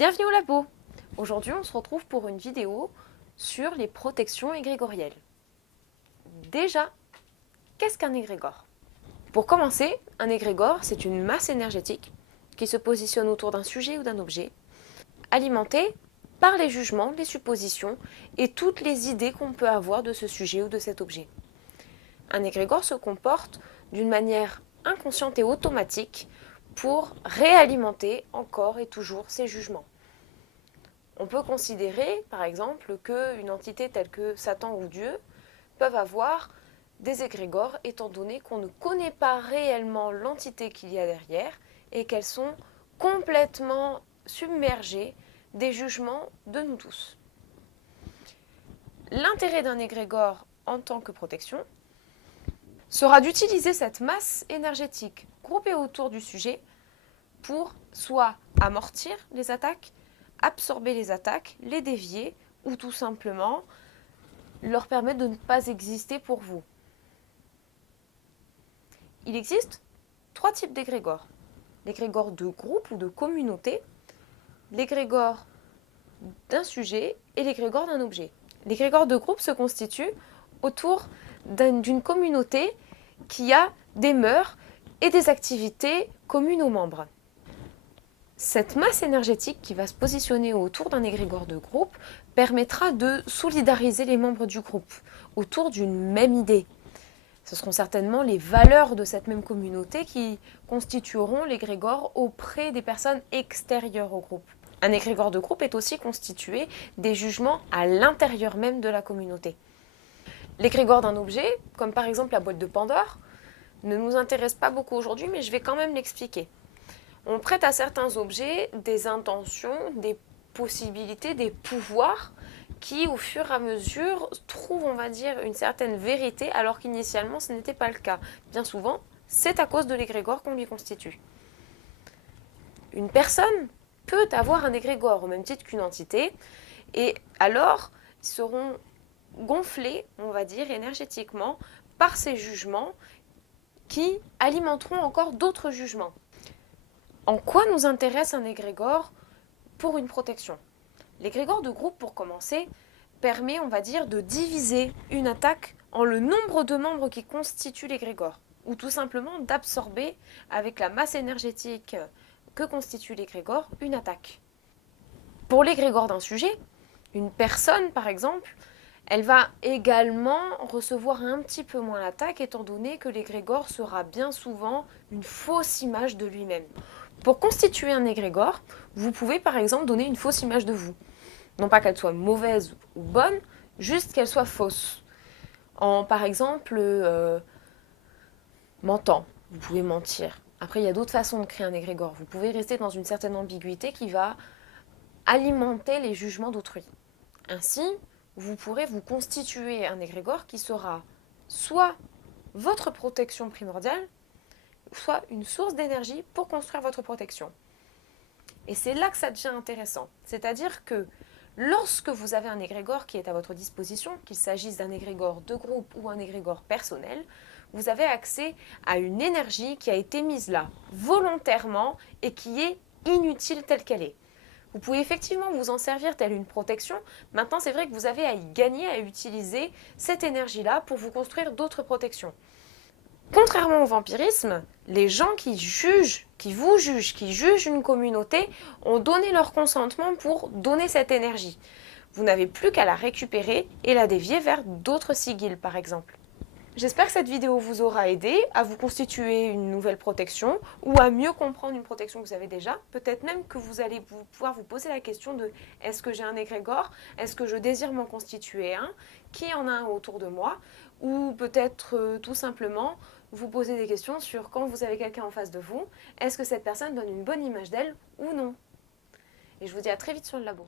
Bienvenue au labo. Aujourd'hui, on se retrouve pour une vidéo sur les protections égrégorielles. Déjà, qu'est-ce qu'un égrégore? Pour commencer, un égrégore, c'est une masse énergétique qui se positionne autour d'un sujet ou d'un objet, alimentée par les jugements, les suppositions et toutes les idées qu'on peut avoir de ce sujet ou de cet objet. Un égrégore se comporte d'une manière inconsciente et automatique pour réalimenter encore et toujours ces jugements. On peut considérer, par exemple, qu'une entité telle que Satan ou Dieu peuvent avoir des égrégores, étant donné qu'on ne connaît pas réellement l'entité qu'il y a derrière et qu'elles sont complètement submergées des jugements de nous tous. L'intérêt d'un égrégore en tant que protection sera d'utiliser cette masse énergétique groupée autour du sujet pour soit amortir les attaques, absorber les attaques, les dévier ou tout simplement leur permettre de ne pas exister pour vous. Il existe 3 types d'égrégores. L'égrégore de groupe ou de communauté, l'égrégore d'un sujet et l'égrégore d'un objet. L'égrégore de groupe se constitue autour d'une communauté qui a des mœurs et des activités communes aux membres. Cette masse énergétique qui va se positionner autour d'un égrégore de groupe permettra de solidariser les membres du groupe autour d'une même idée. Ce seront certainement les valeurs de cette même communauté qui constitueront l'égrégore auprès des personnes extérieures au groupe. Un égrégore de groupe est aussi constitué des jugements à l'intérieur même de la communauté. L'égrégore d'un objet, comme par exemple la boîte de Pandore, ne nous intéresse pas beaucoup aujourd'hui, mais je vais quand même l'expliquer. On prête à certains objets des intentions, des possibilités, des pouvoirs qui, au fur et à mesure, trouvent, on va dire, une certaine vérité, alors qu'initialement, ce n'était pas le cas. Bien souvent, c'est à cause de l'égrégore qu'on lui constitue. Une personne peut avoir un égrégore au même titre qu'une entité, et alors, ils seront gonflés, on va dire, énergétiquement, par ces jugements qui alimenteront encore d'autres jugements. En quoi nous intéresse un égrégore pour une protection? L'égrégore de groupe, pour commencer, permet, on va dire, de diviser une attaque en le nombre de membres qui constituent l'égrégore, ou tout simplement d'absorber, avec la masse énergétique que constitue l'égrégore, une attaque. Pour l'égrégore d'un sujet, une personne, par exemple, elle va également recevoir un petit peu moins l'attaque, étant donné que l'égrégore sera bien souvent une fausse image de lui-même. Pour constituer un égrégore, vous pouvez par exemple donner une fausse image de vous. Non pas qu'elle soit mauvaise ou bonne, juste qu'elle soit fausse. Par exemple, mentant, vous pouvez mentir. Après, il y a d'autres façons de créer un égrégore. Vous pouvez rester dans une certaine ambiguïté qui va alimenter les jugements d'autrui. Ainsi, vous pourrez vous constituer un égrégore qui sera soit votre protection primordiale, soit une source d'énergie pour construire votre protection. Et c'est là que ça devient intéressant. C'est-à-dire que lorsque vous avez un égrégore qui est à votre disposition, qu'il s'agisse d'un égrégore de groupe ou un égrégore personnel, vous avez accès à une énergie qui a été mise là, volontairement, et qui est inutile telle qu'elle est. Vous pouvez effectivement vous en servir telle une protection. Maintenant, c'est vrai que vous avez à y gagner, à utiliser cette énergie-là pour vous construire d'autres protections. Contrairement au vampirisme, les gens qui vous jugent, qui jugent une communauté, ont donné leur consentement pour donner cette énergie. Vous n'avez plus qu'à la récupérer et la dévier vers d'autres sigils, par exemple. J'espère que cette vidéo vous aura aidé à vous constituer une nouvelle protection ou à mieux comprendre une protection que vous avez déjà. Peut-être même que vous allez pouvoir vous poser la question de est-ce que j'ai un égrégore? Est-ce que je désire m'en constituer un? Qui en a un autour de moi? Ou peut-être tout simplement vous poser des questions sur quand vous avez quelqu'un en face de vous, est-ce que cette personne donne une bonne image d'elle ou non? Et je vous dis à très vite sur le labo.